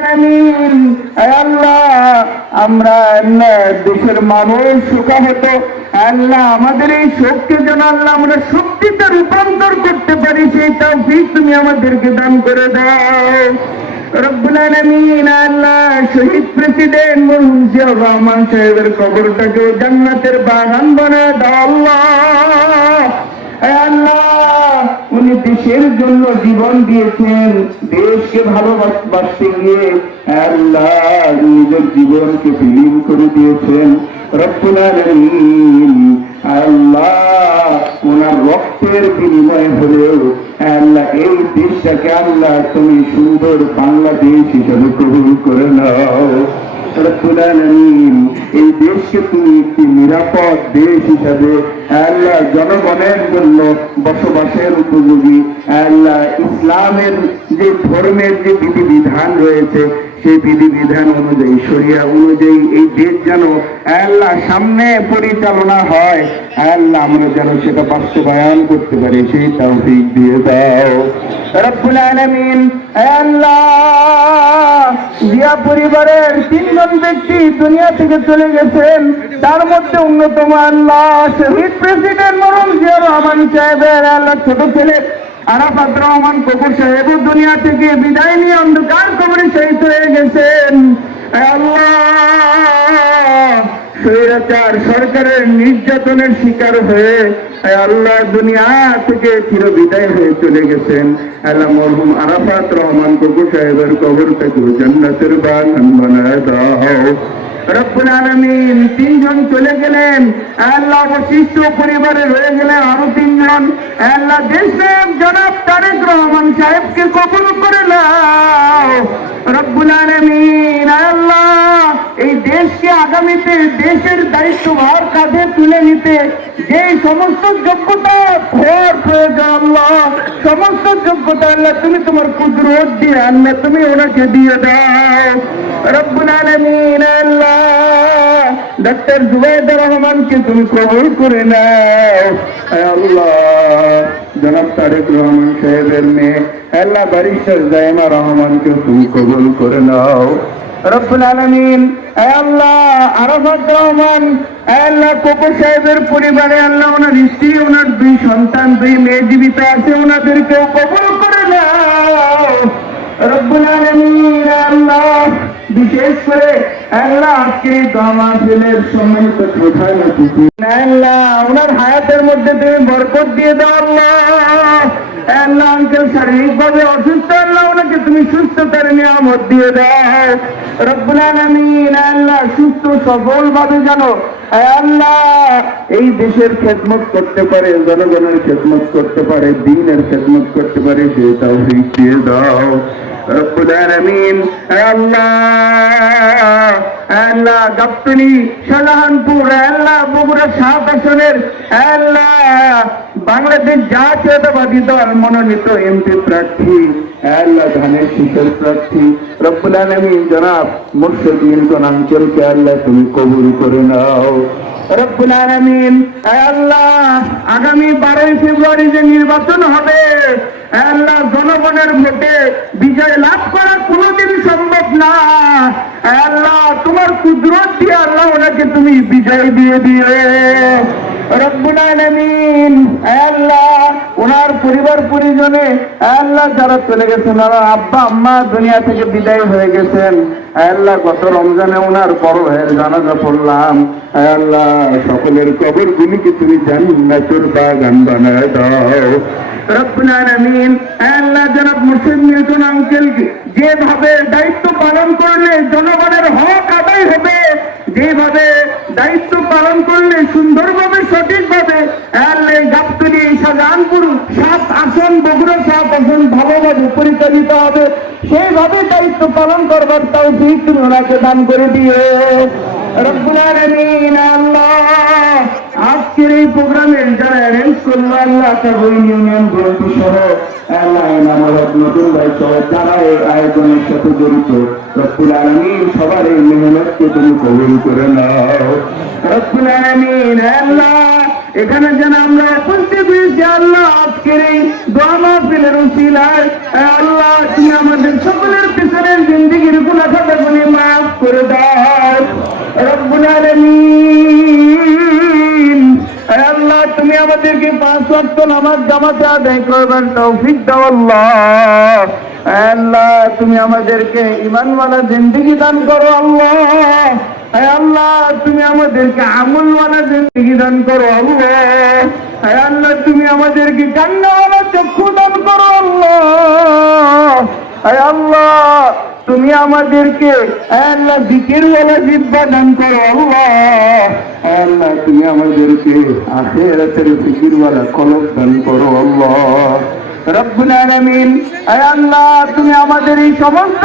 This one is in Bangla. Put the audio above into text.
আলামিন আল্লাহ আমরা দেশের মানুষ শোকাহত আল্লাহ আমাদের এই শোককে যেন আল্লাহ আমরা শক্তিতে রূপান্তর করতে পারি সেই তৌফিক তুমি আমাদেরকে দান করে দাও রব্বুল আলামিন আল্লাহ শহীদ প্রেসিডেন্ট মরহুম জিয়াউর রহমান সাহেবের কবরটাকে জান্নাতের বাগান বানায় দাও আল্লাহ আল্লাহ উনি দেশের জন্য জীবন দিয়েছেন দেশকে ভালোবাসতে গিয়ে আল্লাহ নিজের জীবনকে বিলীন করে দিয়েছেন রব্বুল আলামিন আল্লাহ ওনার রক্তের বিনিময় হলেও আল্লাহ এই দেশটাকে আল্লাহ তুমি সুন্দর বাংলাদেশ হিসাবে কবুল করে নাও রব্বুল আলামিন এই দেশকে তুমি একটি নিরাপদ দেশ হিসাবে আল্লাহ জনগণের জন্য বসবাসের উপযোগী আল্লাহ ইসলামের যে ধর্মের যে বিধিবিধান রয়েছে সেই বিধিবিধান অনুযায়ী শরিয়া অনুযায়ী এই দেশ যেন আল্লাহ সামনে পরিচালনা হয় আল্লাহ আমরা যেন সেটা বাস্তবায়ন করতে পারি সেই তৌফিক দিয়ে দাও রব্বুল আলামিন আল্লাহ জিয়া পরিবারের 3 জন ব্যক্তি দুনিয়া থেকে চলে গেছেন তার মধ্যে অন্যতম আল্লাহ শহীদ প্রেসিডেন্ট মরহুম জিয়াউর রহমান সাহেবের আল্লাহ ছোট ছেলে আরাফাত রহমান কবর সাহেব দুনিয়া থেকে বিদায় নিয়ে অন্ধকার কবরে শহীদ হয়ে গেছেন আল্লাহ স্বৈরাচার সরকারের নির্যাতনের শিকার হয়ে আল্লাহ দুনিয়া থেকে চির বিদায় হয়ে চলে গেছেন আল্লাহ মরহুম আরাফাত রহমান কবর সাহেবের কবরটাকে জান্নাতের বাগান বানায় দাও রব্বুল আলামিন 3 জন চলে গেলেন আল্লাহ অবশিষ্ট পরিবারে রয়ে গেলেন আরো 3 জন আল্লাহ দেশের জনাব তারেক রহমান সাহেবকে কবুল করে নাও রব্বুল আলামিন আল্লাহ এই দেশকে আগামীতে দেশের দায়িত্বভার কাঁধে তুলে নিতে যে সমস্ত যোগ্যতা হওয়ার প্রয়োজন আল্লাহ সমস্ত যোগ্যতা আল্লাহ তুমি তোমার কুদরত দিয়ে আল্লাহ তুমি ওনাকে দিয়ে দাও রব্বুল আলামিন আল্লাহ ডক্টর জুবাইদুর রহমানকে তুমি কবুল করে নাও আল্লাহ জনাব তারেক রহমান সাহেবের মেয়ে আল্লাহ ব্যারিস্টার জাইমা রহমানকে তুমি কবুল করে নাও রব্বুল আলামিন আল্লাহ আরাফাত রহমান আল্লাহ কবর সাহেবের পরিবারে আল্লাহ ওনার স্ত্রী ওনার 2 সন্তান 2 মেয়ে জীবিত আছে ওনাদেরকেও কবুল করে নাও রব্বুল আলামিন আল্লাহ বিশেষ করে আল্লাহ আজকে দোয়া মাহফিলের সম্মানিত প্রধান অতিথি আল্লাহ ওনার হায়াতের মধ্যে তুমি বরকত দিয়ে দাও আল্লাহ আল্লাহ আঙ্কেল শারীরিকভাবে অসুস্থ আল্লাহ ওনাকে তুমি সুস্থতার নিয়ামত দিয়ে দাও রব্বুল আলামিন আল্লাহ সুস্থ সবল ভাবে জানো আল্লাহ এই দেশের খেদমত করতে পারে জনগণের খেদমত করতে পারে দ্বীনের খেদমত করতে পারে সে তৌফিক দিয়ে দাও রব্বুল আলামিন আল্লাহ আল্লাহ গাবতলী শাহজাহানপুর আল্লাহ বগুড়া 7 আসনের আল্লাহ বাংলাদেশ জাতীয়তাবাদী দল মনোনীত এমপি প্রার্থী আল্লাহ ধানের শীষের প্রার্থী রব্বুল আলামিন জনাব মুর্শিদ মিল্টন আঙ্কেলকে আল্লাহ তুমি কবুল করে নাও রব্বুল আলামিন আল্লাহ আগামী 12 ফেব্রুয়ারি যে নির্বাচন হবে আল্লাহ জনগণের ভোটে বিজয় লাভ করা কোনোদিন সম্ভব না আল্লাহ তোমার কুদরত দিয়ে আল্লাহ ওনাকে তুমি বিজয় দিয়ে দিয়ে রব্বুল আলামিন আল্লাহ ওনার পরিবার পরিজনে আল্লাহ যারা চলে গেছেন ওনার আব্বা আম্মা দুনিয়া থেকে বিদায় হয়ে গেছেন আল্লাহ গত রমজানে ওনার বড় ভাইয়ের জানাজা পড়লাম আল্লাহ সকলের কবরগুলিকে তুমি জান্নাতের বাগান বানায় দাও রব্বুল আলামিন আল্লাহ জনাব মুর্শিদ মিল্টন আঙ্কেল যেভাবে দায়িত্ব পালন করলে জনগণের হক আদায় হবে যেভাবে দায়িত্ব পালন করলে সুন্দরভাবে সঠিকভাবে আল্লাহ গাবতলী শাহজাহানপুর 7 আসন বগুড়া 7 আসন ভালোভাবে পরিচালিত হবে সেইভাবে দায়িত্ব পালন করবার তৌফিক তুমি ওনাকে দান করে দিও রব্বুল আলামিন আল্লাহ আজকের এই প্রোগ্রামের যারা অ্যারেঞ্জ করলো আল্লাহ সবাই ইউনিয়ন বিএনপি সহ আল্লাহ নামাজ নতুন ভাই সহ যারা এই আয়োজনের সাথে জড়িত রব্বুল আলামিন সবার এই মেহনতকে তুমি কবুল করে নাও রব্বুল আলামিন আল্লাহ এখানে যেন আমরা উপস্থিত হয়েছি আল্লাহ আজকের এই দোয়া মাহফিলের উসিলায় আল্লাহ তুমি আমাদের সকলের পিছনের জিন্দেগির গুনাহ 5 ওয়াক্ত নামাজ জামাতে আদায় করবার তৌফিক দাও আল্লাহ। আল্লাহ তুমি আমাদেরকে ঈমানওয়ালা জিন্দেগি দান করো আল্লাহ। আল্লাহ তুমি আমাদেরকে আমলওয়ালা জিন্দেগি দান করো আল্লাহ। আল্লাহ তুমি আমাদেরকে জান্নাতওয়ালা চক্ষু দান করো আল্লাহ। আল্লাহ তুমি আমাদেরকে আল্লাহ জিকিরওয়ালা জিহ্বা দান করো আল্লাহ। আল্লাহ তুমি আমাদেরকে আখিরাতের ফিকিরওয়ালা কলব দান করো আল্লাহ। রব্বুল আলামিন, আল্লাহ তুমি আমাদের এই সমস্ত